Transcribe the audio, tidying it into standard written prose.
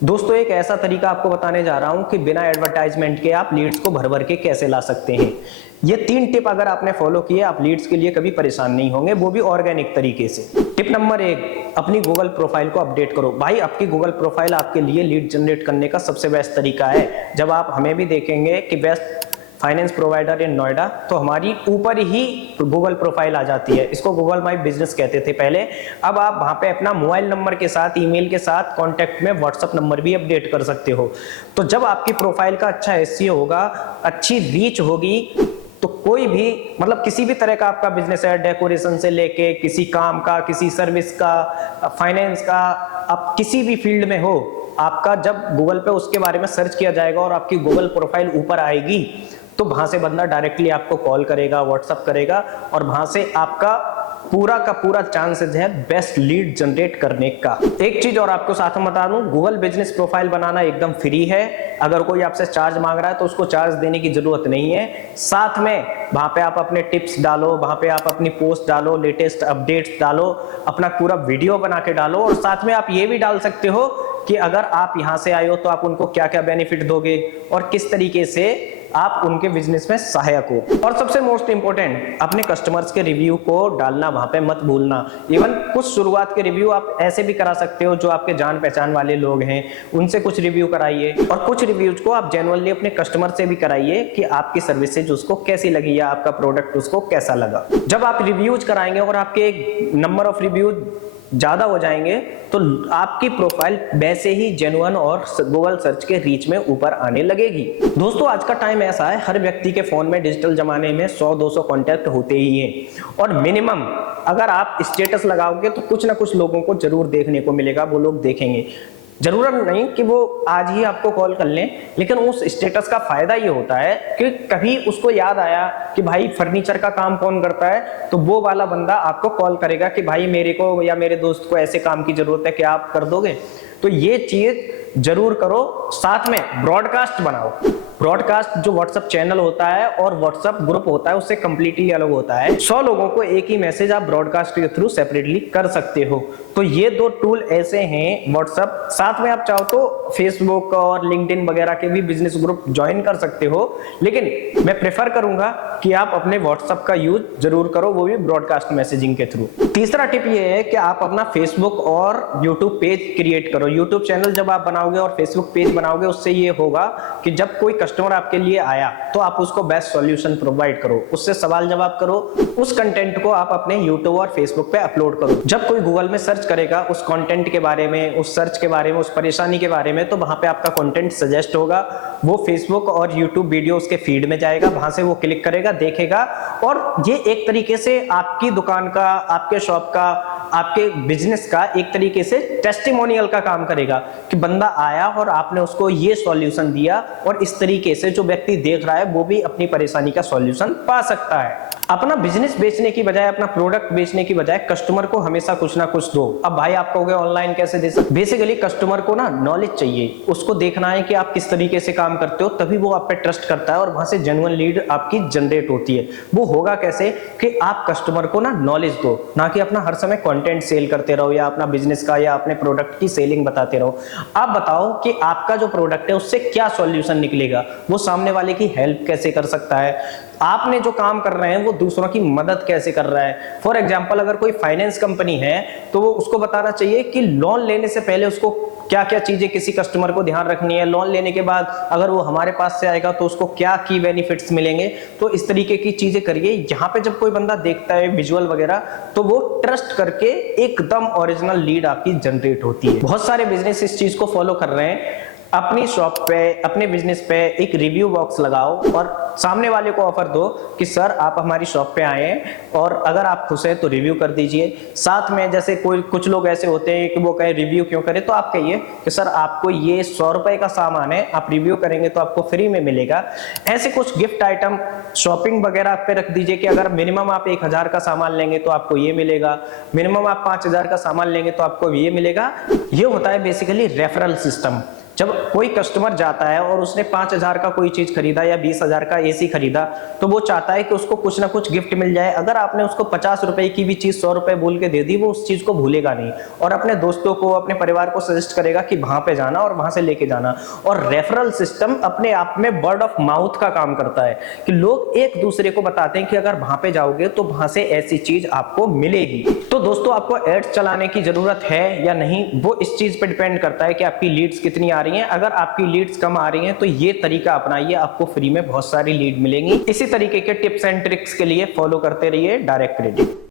दोस्तों एक ऐसा तरीका आपको बताने जा रहा हूं कि बिना एडवर्टाइजमेंट के आप लीड्स को भर भर के कैसे ला सकते हैं। ये 3 टिप अगर आपने फॉलो किए आप लीड्स के लिए कभी परेशान नहीं होंगे, वो भी ऑर्गेनिक तरीके से। टिप नंबर 1, अपनी गूगल प्रोफाइल को अपडेट करो। भाई आपकी गूगल प्रोफाइल आपके लिए लीड जनरेट करने का सबसे बेस्ट तरीका है। जब आप हमें भी देखेंगे कि best finance provider in Noida, तो हमारी ऊपर ही गूगल प्रोफाइल आ जाती है। इसको गूगल माई बिजनेस कहते थे पहले। अब आप वहां पे अपना मोबाइल नंबर के साथ, ईमेल के साथ, कॉन्टैक्ट में व्हाट्सएप नंबर भी अपडेट कर सकते हो। तो जब आपकी प्रोफाइल का अच्छा एसईओ होगा, अच्छी रीच होगी, तो कोई भी मतलब किसी भी तरह का आपका बिजनेस है, डेकोरेशन से लेके किसी काम का, किसी सर्विस का, फाइनेंस का, आप किसी भी फील्ड में हो, आपका जब गूगल पे उसके बारे में सर्च किया जाएगा और आपकी गूगल प्रोफाइल ऊपर आएगी, तो वहां से बंदा डायरेक्टली आपको कॉल करेगा, व्हाट्सएप करेगा, और वहां से आपका पूरा का पूरा चांसेस है बेस्ट लीड जनरेट करने का। एक चीज और आपको साथ में बता दूं, गूगल बिजनेस प्रोफाइल बनाना एकदम फ्री है। अगर कोई आपसे चार्ज मांग रहा है तो उसको चार्ज देने की जरूरत नहीं है। साथ में वहां पे आप अपने टिप्स डालो, वहां पे आप अपनी पोस्ट डालो, लेटेस्ट अपडेट्स डालो, अपना पूरा वीडियो बना के डालो, और साथ में आप ये भी डाल सकते हो कि अगर आप यहां से आए हो तो आप उनको क्या क्या बेनिफिट दोगे और किस तरीके से आप उनके बिजनेस में सहायक हो। और सबसे मोस्ट इंपॉर्टेंट, अपने कस्टमर्स के रिव्यू को डालना वहां पे मत भूलना। इवन कुछ शुरुआत के रिव्यू आप ऐसे भी करा सकते हो, जो आपके जान पहचान वाले लोग हैं उनसे कुछ रिव्यू कराइए, और कुछ रिव्यूज को आप जेन्युइनली अपने कस्टमर से भी कराइए कि आपकी सर्विसेज उसको कैसी लगी या आपका प्रोडक्ट उसको कैसा लगा। जब आप रिव्यूज कराएंगे और आपके नंबर ऑफ रिव्यूज ज्यादा हो जाएंगे तो आपकी प्रोफाइल वैसे ही जेन्युइन और गूगल सर्च के रीच में ऊपर आने लगेगी। दोस्तों आज का टाइम ऐसा है, हर व्यक्ति के फोन में डिजिटल जमाने में 100-200 कॉन्टैक्ट होते ही हैं, और मिनिमम अगर आप स्टेटस लगाओगे तो कुछ ना कुछ लोगों को जरूर देखने को मिलेगा। वो लोग देखेंगे, जरूरत नहीं कि वो आज ही आपको कॉल कर लें, लेकिन उस स्टेटस का फायदा ये होता है कि कभी उसको याद आया कि भाई फर्नीचर का काम कौन करता है, तो वो वाला बंदा आपको कॉल करेगा कि भाई मेरे को या मेरे दोस्त को ऐसे काम की जरूरत है, क्या आप कर दोगे? तो ये चीज जरूर करो। साथ में ब्रॉडकास्ट बनाओ। ब्रॉडकास्ट जो व्हाट्सएप चैनल होता है और व्हाट्सएप ग्रुप होता है उससे कंप्लीटली अलग होता है। 100 लोगों को एक ही मैसेज आप ब्रॉडकास्ट के थ्रू सेपरेटली कर सकते हो। तो ये 2 टूल ऐसे हैं व्हाट्सएप। साथ में आप चाहो तो फेसबुक और लिंक्डइन वगैरह के भी बिजनेस ग्रुप ज्वाइन कर सकते हो, लेकिन मैं प्रेफर करूंगा कि आप अपने व्हाट्सएप का यूज जरूर करो, वो भी ब्रॉडकास्ट मैसेजिंग के थ्रू। तीसरा टिप ये है कि आप अपना फेसबुक और यूट्यूब पेज क्रिएट करो। यूट्यूब चैनल जब आप बनाओगे और फेसबुक पेज बनाओगे, उससे ये होगा कि जब कोई कस्टमर आपके लिए आया तो आप उसको बेस्ट सॉल्यूशन प्रोवाइड करो, उससे सवाल जवाब करो, उस कंटेंट को आप अपने यूट्यूब और फेसबुक पे अपलोड करो। जब कोई गूगल में सर्च करेगा उस कंटेंट के बारे में, उस सर्च के बारे में, उस परेशानी के बारे में, तो वहां पे आपका कंटेंट सजेस्ट होगा। वो फेसबुक और यूट्यूब वीडियो उसके फीड में जाएगा, वहां से वो क्लिक करेगा, देखेगा, और ये एक तरीके से आपकी दुकान का, आपके शॉप का, आपके बिजनेस का एक तरीके से टेस्टिमोनियल का काम करेगा कि बंदा आया और आपने उसको ये सॉल्यूशन दिया, और इस तरीके से जो व्यक्ति देख रहा है वो भी अपनी परेशानी का सॉल्यूशन पा सकता है। अपना बिजनेस बेचने की बजाय, अपना प्रोडक्ट बेचने की बजाय कस्टमर को हमेशा कुछ ना कुछ दो। अब भाई आप कहोगे ऑनलाइन कैसे दे सकते? बेसिकली कस्टमर को ना नॉलेज चाहिए, उसको देखना है कि आप किस तरीके से काम करते हो, तभी वो आप पे ट्रस्ट करता है और वहां से जेन्युइन लीड आपकी जनरेट होती है। वो होगा कैसे कि आप कस्टमर को ना नॉलेज दो, ना कि अपना हर समय कंटेंट सेल करते रहो या अपना बिजनेस का या अपने प्रोडक्ट की सेलिंग बताते रहो। आप बताओ कि आपका जो प्रोडक्ट है उससे क्या सॉल्यूशन निकलेगा, वो सामने वाले की हेल्प कैसे कर सकता है, आपने जो काम कर रहे हैं वो दूसरों की मदद कैसे कर रहा है। फॉर एग्जांपल अगर कोई फाइनेंस कंपनी है तो वो उसको बताना चाहिए कि लोन लेने से पहले उसको क्या क्या चीजें किसी कस्टमर को ध्यान रखनी है, लोन लेने के बाद अगर वो हमारे पास से आएगा तो उसको क्या की बेनिफिट्स मिलेंगे। तो इस तरीके की चीजें करिए। यहाँ पे जब कोई बंदा देखता है विजुअल वगैरह, तो वो ट्रस्ट करके एकदम ओरिजिनल लीड आपकी जनरेट होती है। बहुत सारे बिजनेस इस चीज को फॉलो कर रहे हैं। अपनी शॉप पे, अपने बिजनेस पे एक रिव्यू बॉक्स लगाओ और सामने वाले को ऑफर दो कि सर आप हमारी शॉप पे आए और अगर आप खुश हैं तो रिव्यू कर दीजिए। साथ में जैसे कुछ लोग ऐसे होते हैं कि वो कहे रिव्यू क्यों करें, तो आप कहिए कि सर आपको ये 100 रुपए का सामान है, आप रिव्यू करेंगे तो आपको फ्री में मिलेगा। ऐसे कुछ गिफ्ट आइटम शॉपिंग वगैरह पे रख दीजिए कि अगर मिनिमम आप 1000 का सामान लेंगे तो आपको ये मिलेगा, मिनिमम आप 5000 का सामान लेंगे तो आपको ये मिलेगा। ये होता है बेसिकली रेफरल सिस्टम। जब कोई कस्टमर जाता है और उसने 5,000 का कोई चीज खरीदा या 20,000 का एसी खरीदा, तो वो चाहता है कि उसको कुछ ना कुछ गिफ्ट मिल जाए। अगर आपने उसको 50 रुपए की भी चीज 100 रुपए बोल के दे दी, वो उस चीज को भूलेगा नहीं और अपने दोस्तों को, अपने परिवार को सजेस्ट करेगा कि वहां पे जाना और वहां से लेके जाना। और रेफरल सिस्टम अपने आप में वर्ड ऑफ माउथ का काम करता है कि लोग एक दूसरे को बताते हैं कि अगर वहां पे जाओगे तो वहां से ऐसी चीज आपको मिलेगी। तो दोस्तों, आपको एड्स चलाने की जरूरत है या नहीं, वो इस चीज पे डिपेंड करता है कि आपकी लीड्स कितनी आ रही हैं। अगर आपकी लीड्स कम आ रही हैं तो ये तरीका अपनाइए, आपको फ्री में बहुत सारी लीड मिलेंगी। इसी तरीके के टिप्स एंड ट्रिक्स के लिए फॉलो करते रहिए डायरेक्ट क्रेडिट।